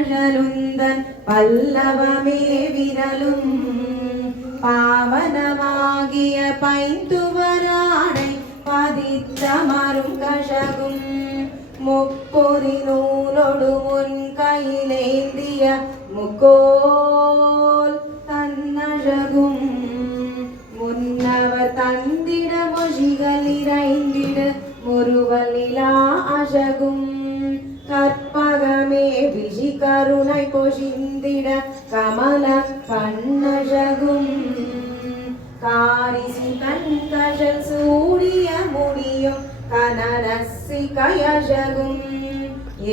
பழலுந்தன் பல்லவமே விரலும் பாவனமாகிய பைந்துவராடை பதித்த மருங்கஷகும் முப்பொறி நூலொடு முன் கையிலேந்திய முக்கோல் தன்னழகும் முன்னவர் தந்திட மொழிகளிரைந்திட முருவலிலா அழகும் கற்பகமே விழி கருணை பொழிந்திட கமல கண்ணழகும் காரிசி கண்கழல் சூடிய முடியும் கனனசி கயழகும்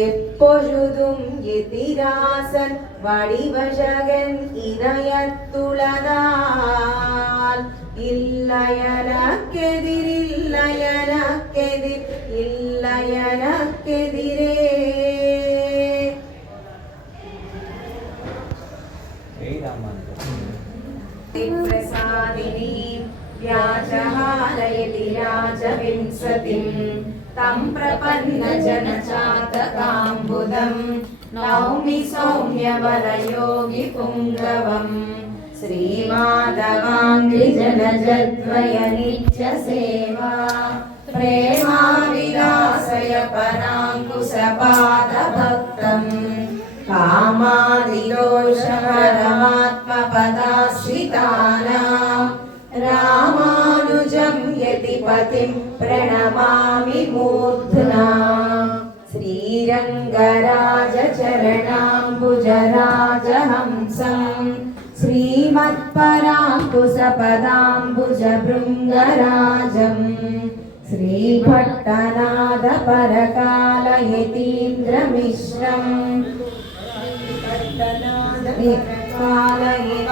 எப்பொழுதும் எதிராசன் வடிவழகன் இதயத்துளதால் இல்லையனக்கெதிர் இல்லையனக்கெதிர் இல்லையனக்கெதிரே. प्रसादिनी व्याजहारयति राजविंशतिं तं प्रपन्न जनचातकाम्बुदं नौमि सौम्यवरयोगि पुङ्गवं श्रीमाधवाङ्घ्रिजनजद्वय नित्यसेवा प्रेमाविलासय पराङ्कुशपादभक्तम् कामादिदोषपरमात्मपदाश्रितानां रामानुजं यतिपतिं प्रणमामि मूर्ध्ना श्रीरङ्गराजचरणाम्बुजराजहंसं श्रीमत्पराङ्कुशपदाम्बुजभृङ्गराजं श्रीभट्टनादपरकालयतीन्द्रमिश्रम्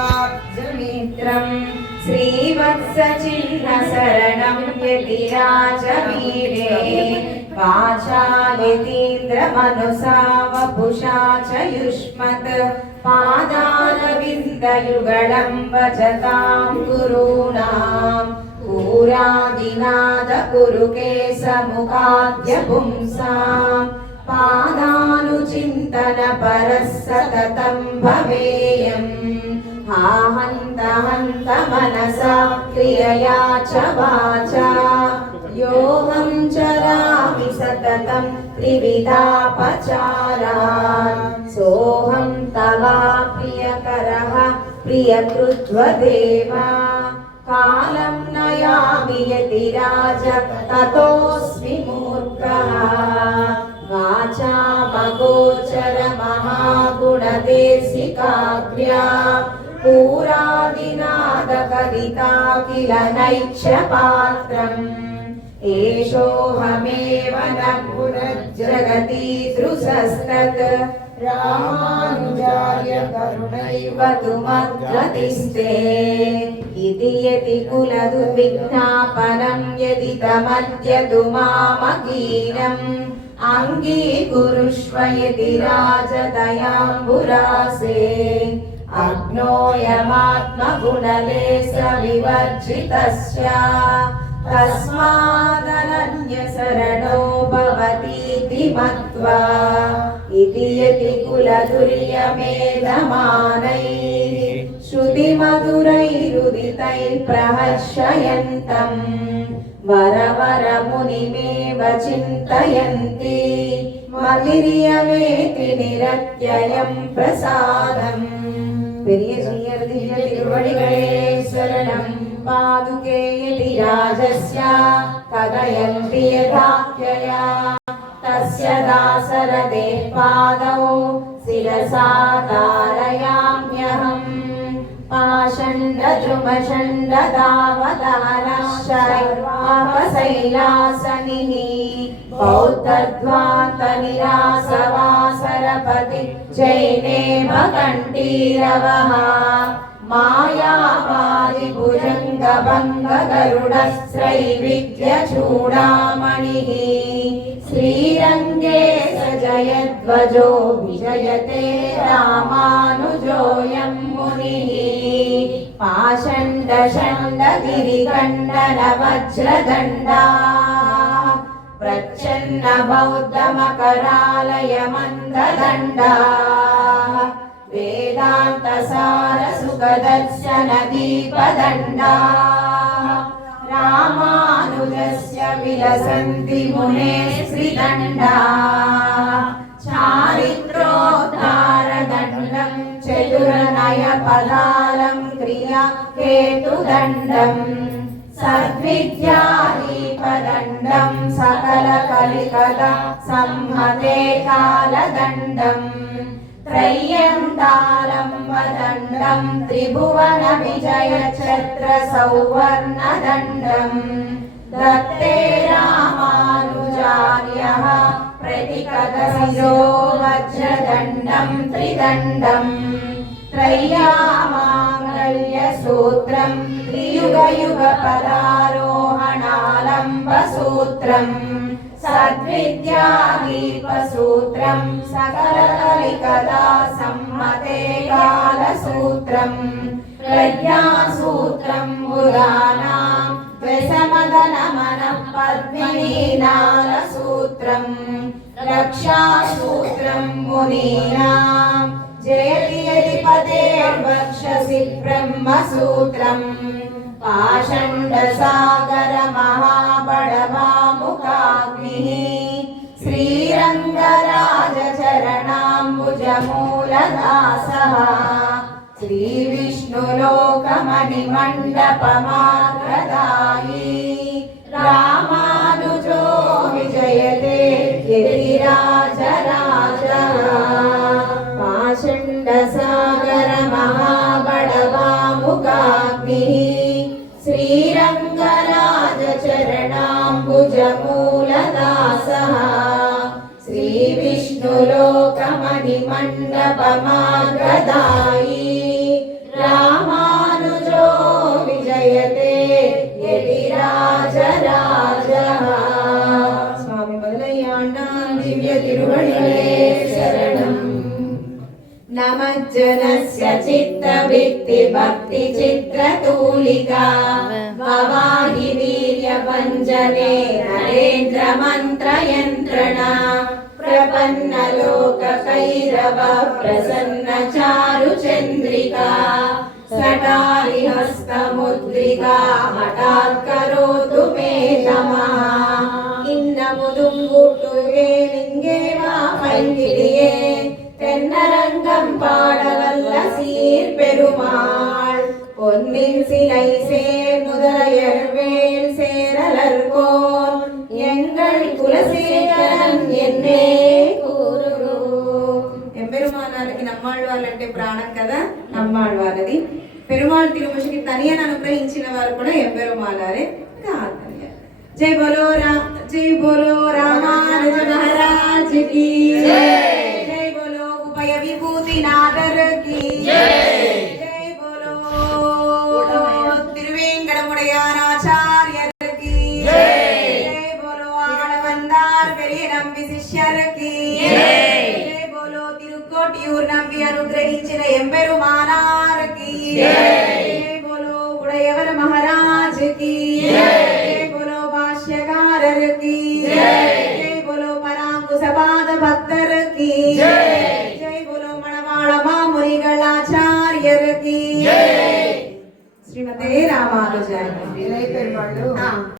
कालयिवाब्जमित्रं श्रीवत्सचिह्नशरणं यतिराजवीरे वाचायतीन्द्रमनुसा वपुषा च युष्मत् पादारविन्दयुगलं भजतां गुरूणां पुरादिनादकुरुकेशमुखाद्य पुंसाम् पादानुचिन्तन परः सततं भवेयम् आहन्त हन्त मनसा क्रियया च वाचा योऽहं चरामि सततं त्रिविधापचारान् सोऽहं तवा प्रियकरः प्रियकृत्वदेवा कालं नयामि यतिराज ततोऽस्मि मूर्खः वाचामगोचर महागुणदेशिकाग्र्या पुरादिनादकविता किल नैक्षपात्रम् एषोऽहमेव न पुनर्जगति दृशस्तत् रामानुजार्य करुणैव तुमद्गतिस्ते इति यति कुलदुर्विज्ञापनं यदि तमद्यतु मामकीनम् अङ्गीकुरुष्व यति राजदयाम्बुरासे अग्नोऽयमात्मगुणलेशविवर्जितस्य तस्मादनन्यशरणो भवतीति मत्वा इति यति कुलदुर्यमेधमानैः श्रुतिमधुरैरुदितैः प्रहर्षयन्तम् वरवरमुनिमेव चिन्तयन्ति मतिर्यमेति निरत्ययं प्रसादम् பெரிய ஸ்ரீயர் திவ்ய திருவடிகளே சரணம் பாதுகே யதிராஜஸ்ய கதயந்தி யதாக்யயா தஸ்ய தாசரதே பாதௌ சிரசா தாரயாம்யஹம் पाषण्डद्रुमषण्डदावदानश्चैलासनिः बौद्धध्वान्तनिरासवासरपति जैनेव कण्ठीरवः मायावादिभुजङ्गभङ्गगरुडस्त्रैविध्यचूडामणिः श्रीरङ्गे सजयध्वजो विजयते रामानुजोऽयं मुनिः पाषण्डषण्डगिरिकण्डनवज्रदण्डा प्रच्छन्न बौद्धमकरालय मन्ददण्डा दर्शन दीपदण्डा रामानुजस्य विलसन्ति मुने श्रीदण्डा चारित्रोद्धारदण्डं चतुर्नयपदालं क्रिया हेतुदण्डम् सद्विद्यादीपदण्डं सकलकलिकदा संहते कालदण्डम् त्रय्यन्तालं वदण्डं त्रिभुवनविजयछत्रसौवर्णदण्डम् दत्ते रामानुजार्यः प्रतिकदशिरो वज्रदण्डं त्रिदण्डम् त्रय्यामाङ्गल्यसूत्रं त्रियुगयुगपदारोहणालम्बसूत्रम् सद्विद्यादीपसूत्रं सकलकलिकदा संहते कालसूत्रम् प्रज्ञासूत्रं बुधानां व्यसमदनमनः पद्मिनीनालसूत्रम् रक्षासूत्रं मुनीनां जयति यदिपतेर्वक्षसि ब्रह्मसूत्रम् पाषण्डसागरमहाबडवामुखाग्निः श्रीरङ्गराजचरणाम्बुजमूलदासः श्रीविष्णुलोकमणिमण्डपमार्गदायी रामानुजो विजयते गिरिराजराजः पाषण्डसागरमहाबडवामुखाग्निः श्रीरङ्गराजचरणाम्बुजमूलदासः श्रीविष्णुलोकमणिमण्डपमार्गदायी रामानुजो विजयते यतिराजराजः स्वामी मदलयाण्डान् दिव्य तिरुवडिगे शरणम् नमज्जनस्य चित्तभित्तिभक्तिचित्रतूलिका भवानि वीर्यभञ्जने नरेन्द्रमन्त्रयन्त्रणा प्रपन्नलोककैरव प्रसन्नचारुचन्द्रिका सटारिहस्तमुद्रिका हठात् करोतु मे तमः இன்னமுதும்பூட்டுவே லிங்கே வா பைங்கிலியே தென்னரங்கம் பாடவல்ல சீர் பெருமாள் பொன்னின் சிலை சேர் முதலையர் வேல் சேரலர்கோன் எங்கள் కులశేఖరన్ ఎన్నే కూరురు. ఎంపెరుమానాలకి నమ్మాళ్ళవాళ్ళంటే ప్రాణం కదా, నమ్మాళ్ళవాళ్ళది. పెరుమాళ్ తిరుమషికి తనియను అనుగ్రహించిన వారు కూడా ఎంపెరుమానారే. జై బోలో రామానుజ మహారాజ్ కి జై. జై బోలో ఉభయ విభూతి నాదర్ కి జై. జై బోలో తిరువేంకటముడయానాచార్యర్ కి జై. జై బోలో ఆడవందార్ పెరియ నంబి శిష్యర్ కి జై. జై బోలో తిరుకోటియూర్ నంబి అనుగ్రహించిన ఎంపెరుమానార్ కి జై. జై బోలో ఉడయవర మహారాజ్ కి జై. की जय. जय बोलो परांकुशपाद भक्तर की जय. जय बोलो मणवाळ मामुनिगळाचार्यर की जय. श्रीमते रामानुजाय.